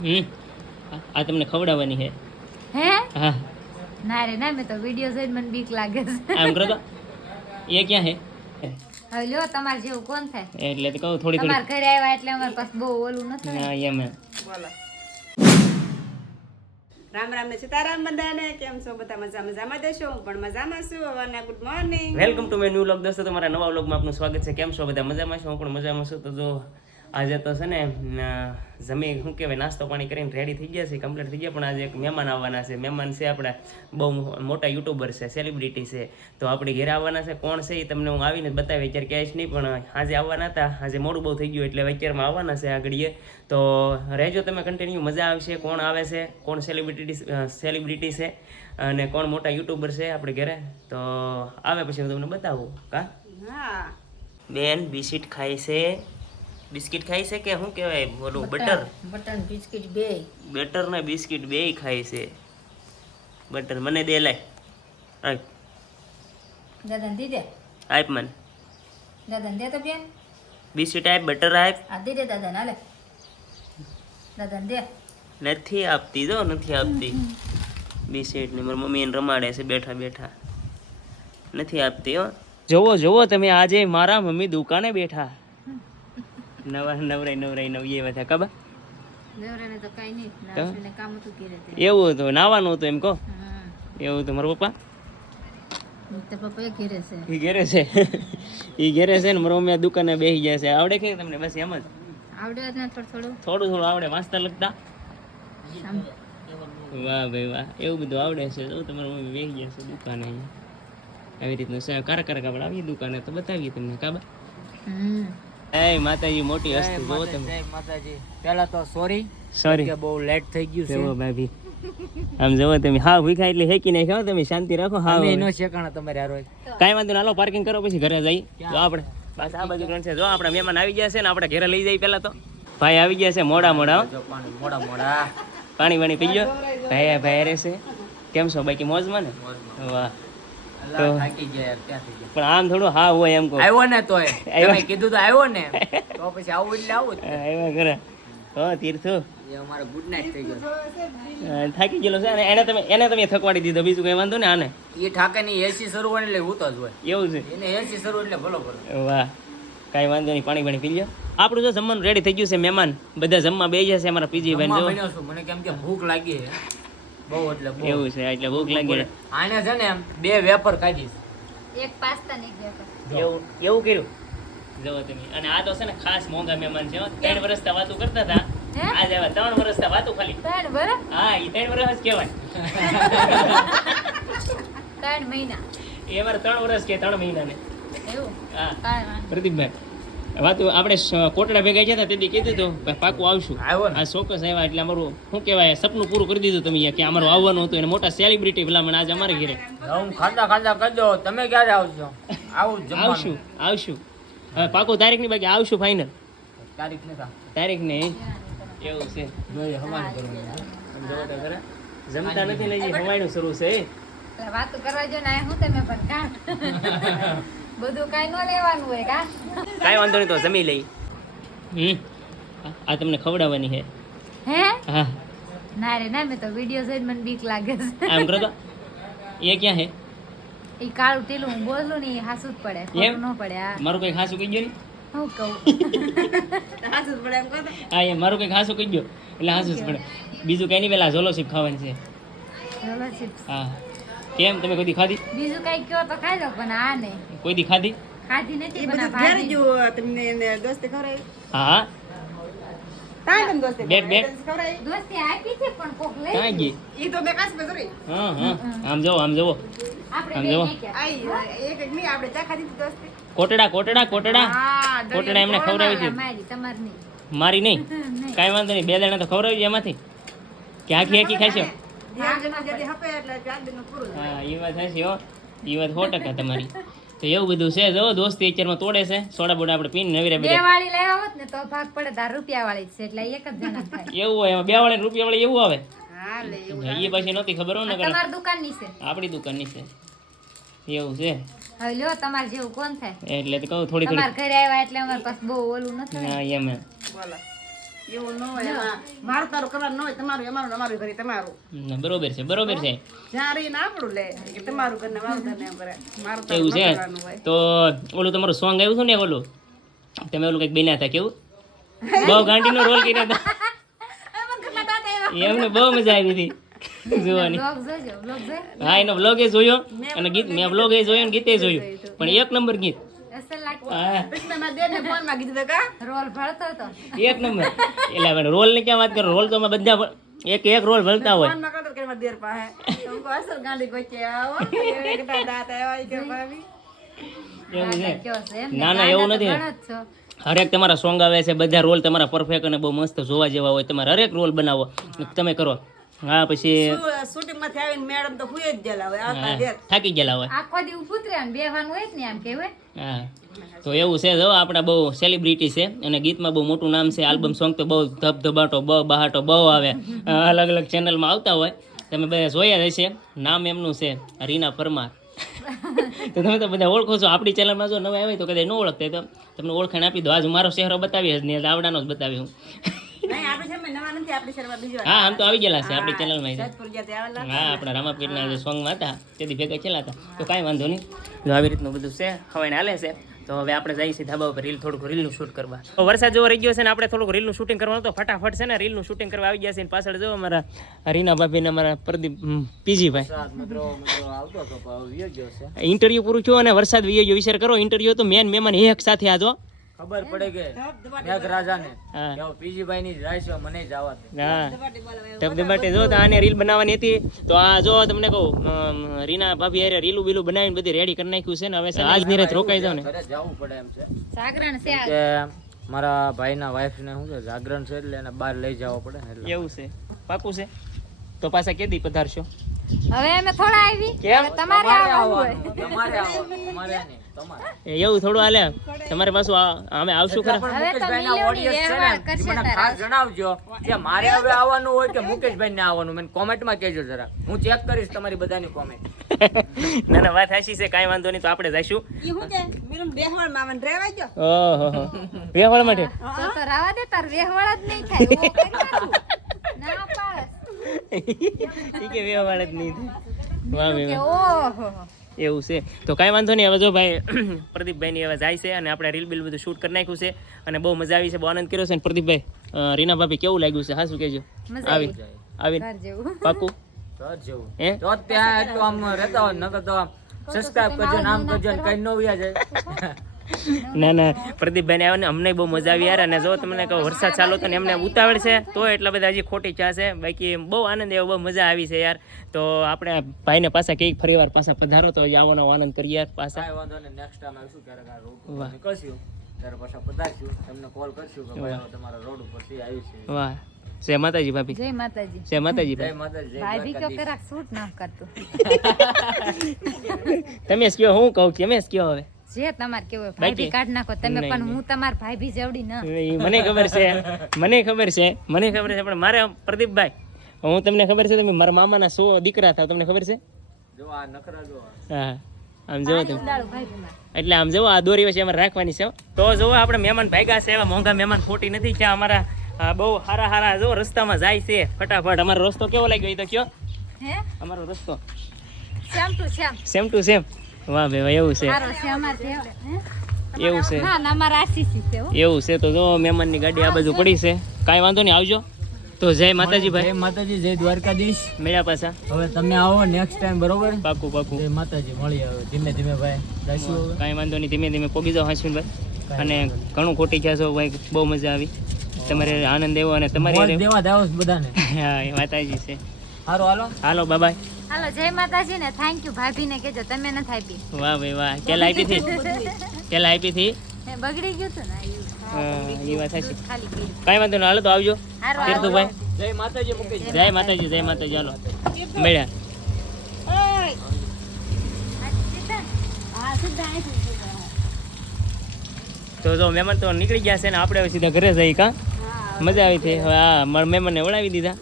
હમ. આ- તમને ખવડાવવાની છે. હે? હા. ના રે ના મેં તો વિડિયો જોઈને મને બીક લાગે છે. આમ કરો તો. એ ક્યાં છે? હવે લ્યો તમારે જેવું કોણ થાય? એટલે તો કહું થોડી થોડી. તમાર ઘરે આવ્યા એટલે અમાર પાસે બહુ ઓલું નથી હા એમ એમ. બોલો. રામ રામ ને સીતારામ બધાને કેમ છો? બધા મજા મજામાં દેશો હું પણ મજામાં છું. હવાના good morning welcome to my new vlog દોસ્તો તમારા નવા વ્લોગમાં આપનું સ્વાગત છે. કેમ છો? બધા મજામાં છો? હું પણ મજામાં છું. તો જો આજે તો છે ને જમી શું કહેવાય નાસ્તો પાણી કરીને રેડી થઈ ગયા છે કમ્પ્લીટ થઈ ગયા. પણ આજે એક મહેમાન આવવાના છે. મહેમાન છે આપણા બહુ મોટા યુટ્યુબર છે સેલિબ્રિટી છે. તો આપણી ઘરે આવવાના છે. કોણ છે એ તમને હું આવીને બતાવી અત્યારે કહેશ નહીં પણ આજે આવવાના હતા. આજે મોડું બહુ થઈ ગયું એટલે અત્યારમાં આવવાના છે આગળીએ. તો રહેજો તમે કન્ટિન્યુ મજા આવશે. કોણ આવે છે? કોણ સેલિબ્રિટી સેલિબ્રિટી છે? અને કોણ મોટા યુટ્યુબર છે આપણે ઘરે? તો આવે પછી હું તમને બતાવું. કા? હા. બેન બિસ્કિટ ખાય છે. બિસ્કિટ ખાય છે કે શું કહેવાય? બોલું બટર બટર? બિસ્કિટ બે. બટર ને બિસ્કિટ બેય ખાય છે. બટર મને દે લાય. આપ દાદા ને દે આપ મને. દાદા દે તો બેન. બિસ્કિટ આપ બટર આપ આ દીધે દાદા ના લે દાદા દે. નથી આપતી જો નથી આપતી. બિસ્કિટ ને મારી મમ્મી એને રમાડે છે બેઠા બેઠા. નથી આપતી હો. જોવો જોવો તમે આજે મારા મમ્મી દુકાને બેઠા. નવા નવરાઈ નવરાઈ નવી એ બધા કબા દેવરાને તો કઈ નહીં કામ હતું ઘેરે એવું હતું નાવાનું હતું એમ કહો? એવું હતું મારા પપ્પા? ઈ ઘેરે છે. ઈ ઘેરે છે. ને મારા મમ્મી દુકાને બેસી ગયા છે. આવડે કે તમને બસ એમ જ? આવડે જ ને થોડું થોડું. થોડું થોડું આવડે વાંચતા લખતા? વાહ ભાઈ વાહ એવું બધું આવડે છે. તો તમારા મમ્મી બેસી ગયા છે દુકાને આવી રીતનું છે. કારા કારા કાપડ આવી દુકાને તો બતાવીએ તમને કાબા હમ. એ માતાજી મોટી હસ્તી જો તમે. જય માતાજી. પહેલા તો સોરી સોરી કે બહુ લેટ થઈ ગયું છે. ભાભી? આમ જોવો તમે હા ભૂખા એટલે હેકી નાખ્યો તમે શાંતિ રાખો હા એનો શેકાણા તમારે હારો કાંઈ વાંધો હાલો પાર્કિંગ કરો પછી ઘરે જઈ. જો આપણે બસ આ બાજુ ગ્રાઉન્ડ છે. જો આપણા મહેમાન આવી ગયા છે ને આપણે ઘરે લઈ જઈએ પહેલા તો. ભાઈ આવી ગયા છે મોડા મોડા મોડા મોડા. પાણી વાણી પી ગયો ભાઈ ભાઈ રહેશે કેમ છો બાકી મોજમાં ને? વાહ. પણ આમ થોડું હા હોય એમ કહો. આવ્યો ને તોય. તમે કીધું તો આવ્યો ને. તો પછી આવું એટલે આવું આવ્યા ઘરે. હો તીર્થો અમારો ગુડ નાઇટ થઈ ગયો. થાકી ગયેલો છે. અને એને તમે એને તમે થકવાડી દીધો. બીજું કઈ વાંધો ને આને? એ ઠાકે ની એસી શરૂ હોય એટલે હું તો જ હોય. એવું છે? એને એસી શરૂ એટલે ભલો ભલો. વાહ. કાંઈ વાંધો નહીં પાણી પાણી પી લ્યો. આપણું જો જમવાનું રેડી થઈ ગયું છે મહેમાન. બધા જમવા બે જશે અમારા પીજી ભાઈ મને કેમ કે ભૂખ લાગી છે. બહુ એટલે બહુ. એવું છે એટલે ભૂખ લાગી આને છે ને બે વેફર કાઢી એક પાસ્તા ને એક વેફર. એવું એવું કર્યું? જુઓ તમે. અને આ તો છે ને ખાસ મોંઘા મહેમાન છે ત્રણ ત્રણ વર્ષથી વાતો કરતા હતા. હે? આજે હવે ત્રણ વર્ષથી વાતો ખાલી. ત્રણ વર્ષ? હા એ ત્રણ વર્ષ જ કહેવાય. ત્રણ મહિના. એ અમારે ત્રણ વર્ષ કે ત્રણ મહિનાને. એવું? હા. પ્રદીપભાઈ વાતો આપણે કોટડા ભેગા ગયા હતા તેથી કીધું હતું કે પાકું આવશું. આ ચોક્કસ આવ્યા એટલે અમારું શું કહેવાય સપનું પૂરું કરી દીધું તમે કે અમારું આવવાનું હતું એને મોટા સેલિબ્રિટી ભલામણ આજે અમારે ઘરે. હું ખાધા ખાધા કરજો તમે ક્યારે આવશો? આવું આવશું જમવાનું. આવશું હવે પાકું તારીખની બાકી આવશું ફાઇનલ તારીખ ને તારીખ ને એવું છે. જમતા નથી ને હજી હવાયનું શરૂ છે એટલે વાતો કરવા જો ને હું તમે પણ કા? બધું કાંઈ ન લેવાનું હોય કા કાંઈ વાંધો નહીં તો જમી લઈ. હમ. આ- તમને ખવડાવવાની છે. હે? હા. ના રે ના મેં તો વીડિયો જોઈને મને બીક લાગે છે. આમ કરો તો. એ ક્યાં હે એ કાળું ટીલું હું બોલું ને એ હાસું જ પડે ખોટું ન પડે આ મારું કઈ હાસું કહી ગયો ને? હું કહું? હાસું જ પડે એમ કહો હા એ મારું કઈ હાસું કહી ગયો એટલે હાસું જ પડે. બીજું કંઈ નહીં પેલા ચીપ ખાવાની છે. chips. હા. કેમ? તમે કોઈ ખાધી? બીજું કઈ કયો તો ખાઈ લો પણ આ નહીં કોઈ દી ખાધી? ખાધી નથી પણ ભાજી. જો તમને એને દોસ્તી ખવડાવી? હા. તાય તમે દોસ્તી બેટ, બેટ. ખવડાવી? આપી છે પણ કોક લઈ ક્યાં ગઈ? ઈ તો મેં કાચ પે હા હા. આમ જવો આમ. આઈ એક આપણે ચા ખાધી હતી કોટડા કોટડા કોટડા. કોટડા એમને ખવડાવી છે. મારી તમારી નહીં. મારી નહીં. કાંઈ વાંધો નહીં. બે દાણા તો ખવડાવી એમાંથી. કે આખી આખી ખાશો ધ્યાન જણા જેથી હપે એટલે ચાર દિનનું પૂરું હા એ વાત હશે હો. એ વાત સો ટકા તમારી. તો એવું બધું છે જો દોસ્તી અત્યારમાં તોડે છે. સોડા બોડા આપણે પીને નવીરે બે વાળી લાવ્યા હોત ને તો ભાગ પડે તાર રૂપિયા વાળી છે એટલે એક જ જણા થાય. એવું હોય એમાં બે વાળી રૂપિયા વાળી એવું આવે? હા લે એ પછી નહોતી ખબર હોય ને તમારી દુકાનની છે. આપણી દુકાનની છે. એવું છે. હવે લ્યો તમારે જેવું કોણ થાય? એટલે તો કહું થોડી થોડી તમારા ઘરે આવ્યા એટલે અમારે પાસે બહુ ઓલું નથી હા એમ બોલો એવું ન હોય એમાં મારું તારું કરવાનું ન હોય તમારું અમારું અમારું ઘરે તમારું. બરોબર છે બરોબર છે. જ્યાં રહીને આપણું લે કે તમારું ઘર મારું ઘર એમ કરે. મારું એવું છે? તો ઓલું તમારું સોંગ આવ્યું હતું ને ઓલું? તમે ઓલું કંઈક બન્યા હતા કેવું? બહુ ગાંડીનો રોલ કર્યા હતા. એમને બહુ મજા આવી હતી. જોવાની. હા એનો બ્લોગ એ જોયો અને ગીત મેં બ્લોગ એ જોયો અને ગીતે જોયું. પણ એક નંબર ગીત. એક નંબર. એટલે રોલની ક્યાં વાત કરો? રોલ તો અમે બધા એક એક રોલ ભરતા હોય. ના. ના એવું નથી. હરેક તમારા સોંગ આવે છે બધા રોલ તમારા પરફેક્ટ અને બહુ મસ્ત જોવા જેવા હોય. તમારે હરેક રોલ બનાવો. તમે કરો. હા પછી શૂટિંગમાંથી આવીને મેડમ તો હુએ જ ઘેર. થાકી હોય. આખો દી ઉભું ને બેહવાનું હોય જ ને આમ કેવે હા તો એવું છે જો આપણા બહુ સેલિબ્રિટી છે અને ગીતમાં બહુ મોટું નામ છે આલ્બમ સોંગ તો બહુ ધબધબાટો બહુ બહાટો બહુ આવે. અલગ અલગ ચેનલમાં આવતા હોય. તમે બધા જોયા જ હશે નામ એમનું છે રીના પરમાર. તો તમે તો બધા ઓળખો છો આપણી ચેનલમાં જો નવા આવે તો કદાચ ન ઓળખતા તો. તમને ઓળખાણ આપી દો આજ મારો ચહેરો બતાવી જ નહીં આવડાનો જ બતાવી હું. નહીં આપણે છે નવા નથી આપણી શહેરમાં બીજો હા આમ તો આવી ગયેલા છે આપણી જ્યાં આવેલા. હા આપણા રામાપીરના જે સોંગમાં હતા તેથી ભેગા છેલ્લા હતા. તો કાંઈ વાંધો નહીં. જો આવી રીતનું બધું છે ખવાઈને હાલે છે. તો હવે આપણે જઈએ છીએ ધાબા ઉપર રીલ થોડુંક રીલનું શૂટ કરવા. તો વરસાદ જેવો રહી ગયો છે ને આપણે થોડુંક રીલનું શૂટિંગ કરવાનું તો ફટાફટ છે ને રીલનું શૂટિંગ કરવા આવી ગયા છે ને પાછળ જો અમારા રીના ભાભી ને અમારા પ્રદીપ પીજીભાઈ. ઇન્ટરવ્યુ પૂરું થયું અને વરસાદ વીયો ગયો. વિચાર કરો ઇન્ટરવ્યુ તો મેન મહેમાન એક સાથે આજો ખબર પડે કે મેઘરાજાને પીજીભાઈ ની જાય છે મને જવા દે. જો આને રીલ બનાવવાની હતી. તો આ જો તમને કહું રીના ભાભી હારે રીલું બીલું બનાવીને બધી રેડી કરી નાખ્યું છે ને હવે આજની રાત રોકાઈ જાવ ને. જવું પડે એમ છે. જાગરણ છે કે મારા ભાઈના વાઈફ ને શું છે જાગરણ છે એટલે એને બહાર લઈ જવો પડે ને એવું છે. પાકું છે? તો પાછા કેદી પધારશો? હવે અમે થોડા આવી. કેમ? તમારે હોય. નહીં. એવું થોડું હાલે. તમારે પાછું આ- અમે આવશું ખરા? પણ હવે. ખાસ જણાવજો કે મારે હવે આવવાનું હોય કે મુકેશભાઈ ને આવવાનું મને કોમેન્ટમાં કહેજો જરા. હું ચેક કરીશ તમારી બધાની કોમેન્ટ ના ના વાત હાશી છે કાંઈ વાંધો નહીં તો આપણે જઈશું. ઈ શું છે? મીરું બેહવાડમાં મને રહેવા ગયો ઓહો બેહવાળ માટે તો તો રાવા દે તાર બેહવાળ જ નહીં થાય. ના પાડસ ઈ કે બેહવાળ જ નહીં થાય. વાહ વાહ. ઓહો એવું છે. તો કાંઈ વાંધો નહીં. હવે જો ભાઈ પ્રદીપભાઈની હવે જાય છે અને આપણે રીલ બિલ બધું શૂટ કરી નાખ્યું છે અને બહુ મજા આવી છે. બહુ આનંદ કર્યો છે. અને પ્રદીપભાઈ રીના ભાભી કેવું લાગ્યું છે? હા શું કહેજો? આવી. આવી પાકું? તો હે? તો ત્યાં એટલું આમ રહેતા હોય નકર તો સબસ્ક્રાઇબ કરજો નામ કરજો કઈ નો વ્યા જાય. ના ના પ્રદીપભાઈને આવ્યા ને અમને બહુ મજા આવી યાર. અને જો તમને કહો વરસાદ ચાલુ તો ને એમને ઉતાવળ છે તો એટલા બધા હજી ખોટી ચા છે. બાકી બહુ આનંદ એવો બહુ મજા આવી છે યાર. તો આપણે ભાઈને પાછા કંઈક ફરી વાર પાછા પધારો તો આવવાનો આનંદ કરીએ યાર પાછા. વાંધો નેક્સ્ટ ટાઈમ આવીશું ક્યારેક આ રોડ ઉપર નીકળશું. ત્યારે પાછા પધારશું. તમને કોલ કરશું કે ભાઈ તમારા રોડ ઉપરથી આવ્યું છે. વાહ. જય માતાજી ભાભી. જય માતાજી. જય માતાજી જય ભાઈ માતાજી બી કયો કરાક સૂટ નામ કરતો. તમે જ કયો હું કહું તમે કયો હવે. જે તમારે કેવું ભાઈ કાઢ નાખો તમે પણ હું તમાર ભાઈ બી જેવડી ન. મને ખબર છે મને ખબર છે મને ખબર છે પણ મારે પ્રદીપભાઈ હું તમને ખબર છે તમે મારા મામાના સો દીકરા થાવ તમને ખબર છે? જો આ નખરા જો હા આમ જોવો તમે. ઉડાડું ભાઈ બીમાર એટલે આમ જુઓ આ દોરી વચ્ચે અમારે રાખવાની છે તો જુઓ આપણે મહેમાન ભાગ્યા છે એવા મોંઘા મહેમાન ખોટી નથી કે અમારા બહુ હારા હારા જો રસ્તામાં જાય છે ફટાફટ. અમારો રસ્તો કેવો લાગ્યો એ તો કયો? હે? અમારો રસ્તો. Same to same. Same to same. વાહ ભાઈ વાહ, એવું છે. સારો છે અમાર જેવો. હે? એવું છે. ના ના અમારા આશીષી છે હો. એવું છે તો જો મહેમાનની ગાડી આ બાજુ પડી છે. કાંઈ વાંધો નહીં આવજો. તો જય માતાજી ભાઈ. જય માતાજી જય દ્વારકાધીશ. મેળા પાછા. હવે તમે આવો નેક્સ્ટ ટાઈમ બરોબર? પાકું પાકું. જય માતાજી મળી આવે ધીમે ધીમે ભાઈ જઈશું કાંઈ વાંધો નહીં ધીમે ધીમે પોગી જાઓ ભાઈ અને ઘણું ખોટી ગયા છો ભાઈ બહુ મજા આવી. તમારે આનંદ આવ્યો અને તમારી દેવા દાવ બધાને. હા એ માતાજી છે. સારું હાલો. હાલો બાબાય હાલો જય માતાજી ને થેન્ક યુ ભાભી ને કેજો તમે નથી આપી. વાહ ભાઈ વાહ કેલા આપી થી કેલા આપી થી બગડી ગયું તું ને એવું. એ વાત સાચી. કાઈ વાંધો ના હાલો તો આવજો. હારું, તીર્થુભાઈ. જય માતાજી મુકેશ જય માતાજી જય માતાજી હાલો. મળ્યા. તો જો મહેમાન તો નીકળી ગયા છે ને આપણે હવે સીધા ઘરે જઈ કા? મજા આવી હતી. હવે આ મારા મહેમાનને વળાવી દીધા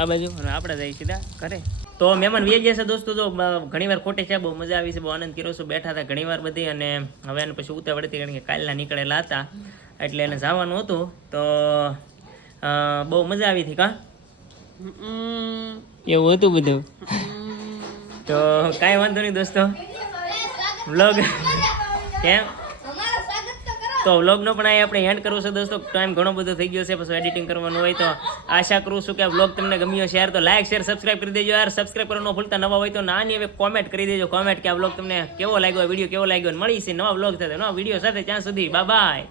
આ બાજુ. અને આપણે જઈએ સીધા ઘરે. તો મહેમાન વી ગયા છે દોસ્તો. તો ઘણી વાર ખોટે છે બહુ મજા આવી છે બહુ આનંદ કર્યો છું. બેઠા હતા ઘણી વાર બધી અને હવે એને પછી ઉતાવળ હતી કારણ કે કાલના નીકળેલા હતા. એટલે એને જવાનું હતું. તો બહુ મજા આવી હતી કા? એવું હતું બધું? તો કાંઈ વાંધો નહીં દોસ્તો. વ્લોગ કેમ? તો વ્લોગનો પણ અહીં આપણે એન્ડ કરવું છે દોસ્તો. ટાઈમ ઘણો બધો થઈ ગયો છે, પછી એડિટિંગ કરવાનું હોય તો આશા કરું છું કે વ્લોગ તમને ગમ્યો શેર તો લાઈક શેર સબસ્ક્રાઇબ કરી દેજો યાર. સબસ્ક્રાઈબ કરવાનું ભૂલતા, નવા હોય તો નાની હવે કોમેન્ટ કરી દેજો. કોમેન્ટ કે આ વ્લોગ તમને કેવો લાગ્યો વીડિયો કેવો લાગ્યો મળી છે. નવા વ્લોગ સાથે, નવા વીડિયો સાથે ત્યાં સુધી. બાય